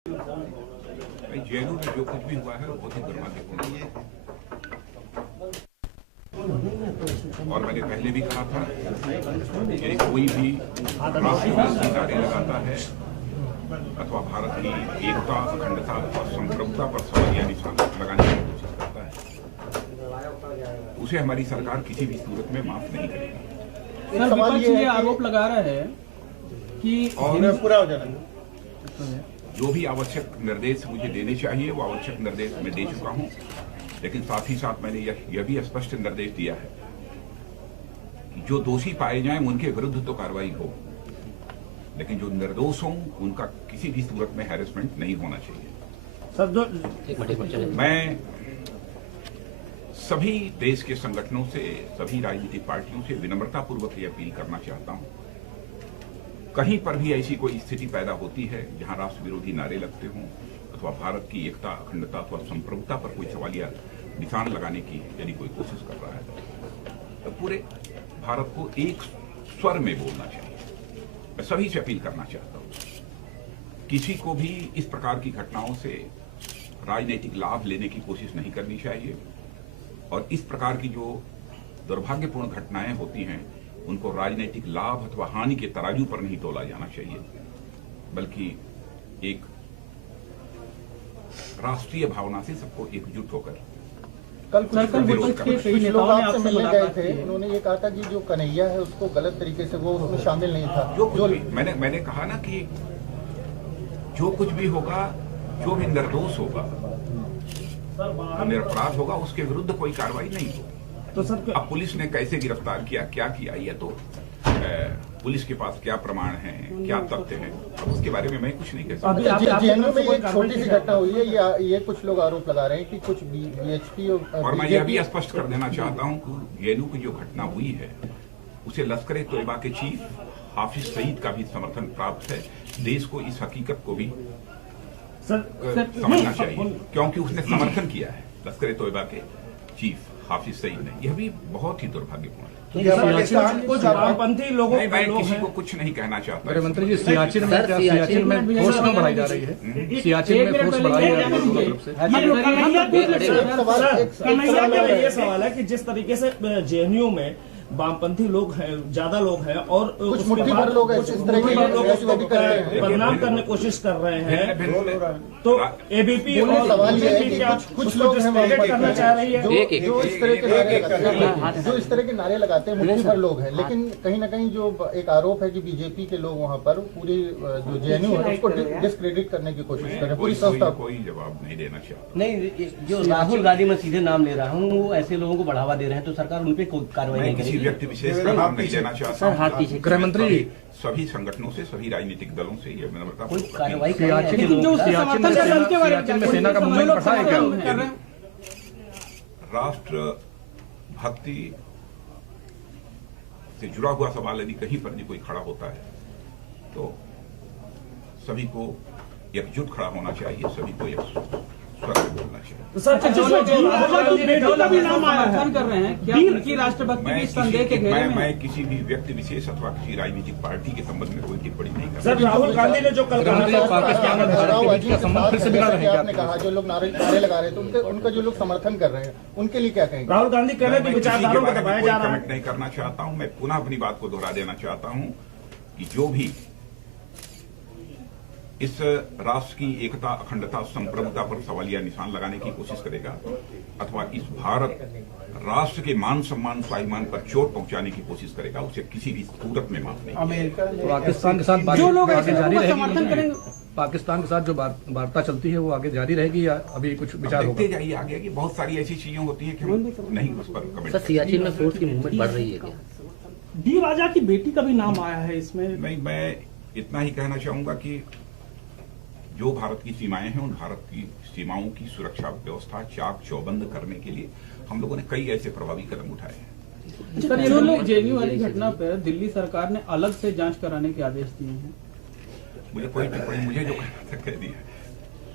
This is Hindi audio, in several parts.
जेएनयू में जो कुछ भी हुआ है वो बहुत ही दुर्भाग्यपूर्ण है। और मैंने पहले भी कहा था कि कोई भी राष्ट्रवादी नारे लगाता है अथवा भारत की एकता, अखंडता और संप्रभुता पर सवालिया निशान लगाने की कोशिश करता है, उसे हमारी सरकार किसी भी सूरत में माफ नहीं करेगी। सर, विपक्ष ये आरोप लगा रहा है कि पूरा हो जाना, जो भी आवश्यक निर्देश मुझे देने चाहिए वो आवश्यक निर्देश मैं दे चुका हूं, लेकिन साथ ही साथ मैंने यह भी स्पष्ट निर्देश दिया है कि जो दोषी पाए जाएं उनके विरुद्ध तो कार्रवाई हो, लेकिन जो निर्दोष हों उनका किसी भी सूरत में हैरेसमेंट नहीं होना चाहिए। मैं सभी देश के संगठनों से, सभी राजनीतिक पार्टियों से विनम्रतापूर्वक ये अपील करना चाहता हूं, कहीं पर भी ऐसी कोई स्थिति पैदा होती है जहां राष्ट्र विरोधी नारे लगते हों अथवा भारत की एकता, अखंडता अथवा संप्रभुता पर कोई सवालिया निशान लगाने की यदि कोई कोशिश कर रहा है तो पूरे भारत को एक स्वर में बोलना चाहिए। मैं सभी से अपील करना चाहता हूं, किसी को भी इस प्रकार की घटनाओं से राजनीतिक लाभ लेने की कोशिश नहीं करनी चाहिए और इस प्रकार की जो दुर्भाग्यपूर्ण घटनाएं होती हैं उनको राजनीतिक लाभ अथवा हानि के तराजू पर नहीं तोला जाना चाहिए, बल्कि एक राष्ट्रीय भावना से सबको एकजुट होकर। कल विपक्ष के कई नेताओं आपसे मिलने गए थे, उन्होंने ये कहा था कि जो कन्हैया है उसको गलत तरीके से वो उसमें शामिल नहीं था। जो मैंने कहा ना कि जो कुछ भी होगा, जो भी निर्दोष होगा, निरपराध होगा, उसके विरुद्ध कोई कार्रवाई नहीं होगी। तो सर, अब पुलिस ने कैसे गिरफ्तार किया, क्या किया, ये तो पुलिस के पास क्या प्रमाण हैं, क्या तथ्य हैं, अब उसके बारे में मैं कुछ नहीं कह सकता। जेएनयू में एक छोटी सी घटना हुई है, ये कुछ लोग आरोप लगा रहे हैं कि कुछ बीएचपी और मैं यह भी स्पष्ट कर देना चाहता हूं कि जेएनयू की जो घटना हुई है उसे लश्कर-ए-तोयबा के चीफ हाफिज सईद का भी समर्थन प्राप्त है। देश को इस हकीकत को भी समझना चाहिए, क्योंकि उसने समर्थन किया है लश्कर-ए-तोयबा के चीफ हाफिज सईद ने। यह भी बहुत ही दुर्भाग्यपूर्ण है। वामपंथी लोगों मैं किसी को कुछ नहीं कहना चाहता। मेरे मंत्री जी, सियाचिन में फोर्स क्यों बढ़ाई जा रही है? सियाचिन में फोर्स बढ़ाई जा रही है दोनों तरफ से। ये सवाल है कि जिस तरीके से जेएनयू में वामपंथी लोग हैं, ज्यादा लोग हैं और कुछ मुट्ठी भर लोग बदनाम करने की कोशिश कर रहे हैं, तो एबीपी और सवाल ये है कि कुछ लोग करना चाह रही है जो इस तरह के नारे लगाते हैं, मुट्ठी भर लोग हैं, लेकिन कहीं ना कहीं जो एक आरोप है कि बीजेपी के लोग वहाँ पर पूरी जो जेएनयू है उसको डिस्क्रेडिट करने की कोशिश कर रहे हैं, पूरी संस्था। कोई जवाब नहीं देना चाहता। नहीं, जो राहुल गांधी, मैं सीधे नाम ले रहा हूँ, वो ऐसे लोगों को बढ़ावा दे रहे हैं, तो सरकार उन पर कोई कार्रवाई नहीं करेगी। व्यक्ति विशेष का नाम नहीं लेना चाहता हूं। गृह मंत्री, सभी संगठनों से, सभी राजनीतिक दलों से ये विनम्रता कोई कार्रवाई सियाचिन में सेना का मूवमेंट बढ़ा है क्या? राष्ट्र भक्ति से जुड़ा हुआ सवाल यदि कहीं पर भी कोई खड़ा होता है तो सभी को एकजुट खड़ा होना चाहिए, सभी को एक स्वर में बोलना चाहिए। सर, भी नाम आया कर रहे हैं क्या उनकी राष्ट्रभक्ति की संदेह के घेरे में? मैं किसी भी व्यक्ति विशेष अथवा किसी राजनीतिक पार्टी के संबंध में कोई टिप्पणी नहीं कर। सर, राहुल गांधी ने जो कल कहा पाकिस्तान और भारत के बीच का संबंध फिर से बिगड़ रहे हैं। आपने कहा जो लोग नारे लगा रहे थे उनका जो लोग समर्थन कर रहे हैं उनके लिए क्या कहेंगे? राहुल गांधी कह रहे हैं कि विचारधाराओं को दबाया जा रहा है। कमेंट नहीं करना चाहता हूं। मैं पुनः अपनी बात को दोहरा देना चाहता हूं कि जो भी इस राष्ट्र की एकता, अखंडता, संप्रभुता पर सवालिया निशान लगाने की कोशिश करेगा अथवा इस भारत राष्ट्र के मान सम्मान, स्वाभिमान पर चोट पहुंचाने की कोशिश करेगा, उसे किसी भी सूरत में माफ नहीं। पाकिस्तान के साथ जो लोग आगे जारी रहेगी, पाकिस्तान के साथ जो वार्ता चलती है वो आगे जारी रहेगी या अभी कुछ विचार देखते जाइए आगे की बहुत सारी ऐसी चीजें होती है कि हम नहीं उस पर कमेंट। सियाचिन में फोर्स की मूवमेंट बढ़ रही है क्या? डी राजा की बेटी का भी नाम आया है इसमें। नहीं, मैं इतना ही कहना चाहूंगा कि जो भारत की सीमाएं हैं उन भारत की सीमाओं की सुरक्षा व्यवस्था चाक चौबंद करने के लिए हम लोगों ने कई ऐसे प्रभावी कदम उठाए हैं। जो लोग जेएनयू वाली घटना पर दिल्ली सरकार ने अलग से जांच कराने के आदेश दिए हैं, मुझे कोई टिप्पणी, मुझे जो कहना था कह दिया।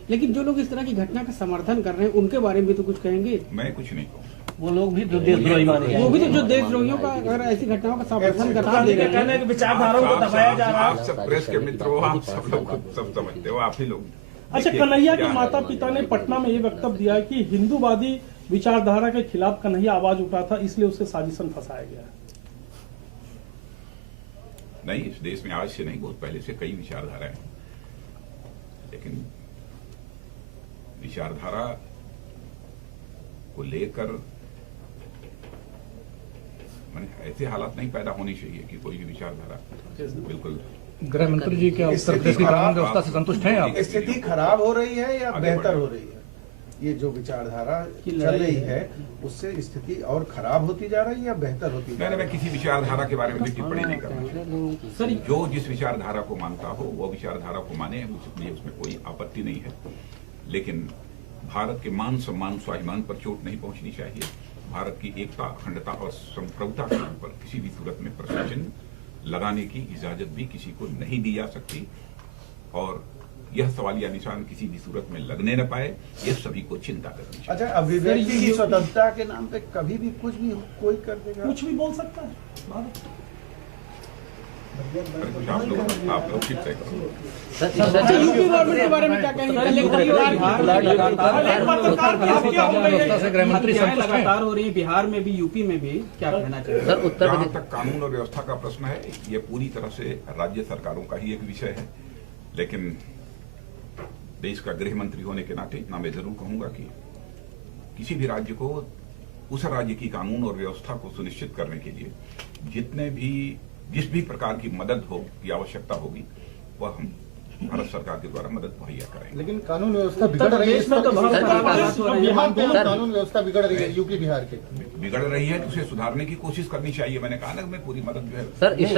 लेकिन जो लोग इस तरह की घटना का समर्थन कर रहे हैं उनके बारे में तो कुछ कहेंगे? मैं कुछ नहीं कहूँगा। वो लोग भी जो देशद्रोही माने जाएंगे, वो भी जो देशद्रोहियों का अगर ऐसी घटनाओं का समर्थन करता है, विचारधाराओं को दबाया जा रहा है। आप सब प्रेस के मित्र हो, आप सब लोग सब समझते हो, आप ही लोग अच्छा, देखिए, कन्हैया के क्या है, माता पिता ने पटना में ये वक्तव्य दिया है कि हिंदूवादी विचारधारा के खिलाफ कन्हैया आवाज उठा था, इसलिए उसे साजिशन फंसाया गया है। नहीं, इस देश में आज से नहीं, बहुत पहले से कई विचारधाराएं हैं, लेकिन विचारधारा को लेकर माने ऐसे हालात नहीं पैदा होने चाहिए कि कोई भी विचारधारा बिल्कुल। गृह मंत्री जी, क्या उत्तर प्रदेश की कानून व्यवस्था से संतुष्ट हैं आप? स्थिति खराब हो रही है या आगे बेहतर बढ़ो। हो रही है? ये जो विचारधारा चल रही है उससे स्थिति और खराब होती जा रही है या बेहतर होती जा मैंने रही मैं किसी विचारधारा के बारे में टिप्पणी नहीं करना। सर जो जिस विचारधारा को मानता हो वो विचारधारा को माने, मुझे उसमें कोई आपत्ति नहीं है, लेकिन भारत के मान सम्मान स्वाभिमान पर चोट नहीं पहुंचनी चाहिए। भारत की एकता, अखंडता और संप्रभुता के ऊपर किसी भी सूरत में प्रश्न चिन्ह लगाने की इजाजत भी किसी को नहीं दी जा सकती, और यह सवालिया निशान किसी भी सूरत में लगने न पाए, यह सभी को चिंता करनी चाहिए। अच्छा, अभिव्यक्ति की स्वतंत्रता के नाम पे कभी भी कुछ भी कोई कर देगा? कुछ भी बोल सकता है भारत। अरे कुछ आप लोग ठीक तय करो। अच्छा, यूपी गवर्नमेंट के बारे में क्या कहेंगे? कल एक पत्रकार की हत्या हो गई व्यवस्था से गृह मंत्री हत्याएं संतुष्ट हैं? लगातार हो रही है बिहार में भी, यूपी में भी, क्या कहना चाहिए? सर उत्तर जहां प्रदेश तक कानून और व्यवस्था का प्रश्न है, यह पूरी तरह से राज्य सरकारों का ही एक विषय है, लेकिन देश का गृह मंत्री होने के नाते इतना मैं जरूर कहूंगा कि किसी भी राज्य को उस राज्य की कानून और व्यवस्था को सुनिश्चित करने के लिए जिस भी प्रकार की मदद हो की आवश्यकता होगी, वह हम भारत सरकार के द्वारा मदद मुहैया करेंगे। लेकिन कानून व्यवस्था बिगड़ रही है, इस पर बिहार दोनों कानून व्यवस्था बिगड़ रही है, यूपी बिहार के बिगड़ रही है तो उसे सुधारने की कोशिश करनी चाहिए। मैंने कहा ना, मैं पूरी मदद जो है सर इस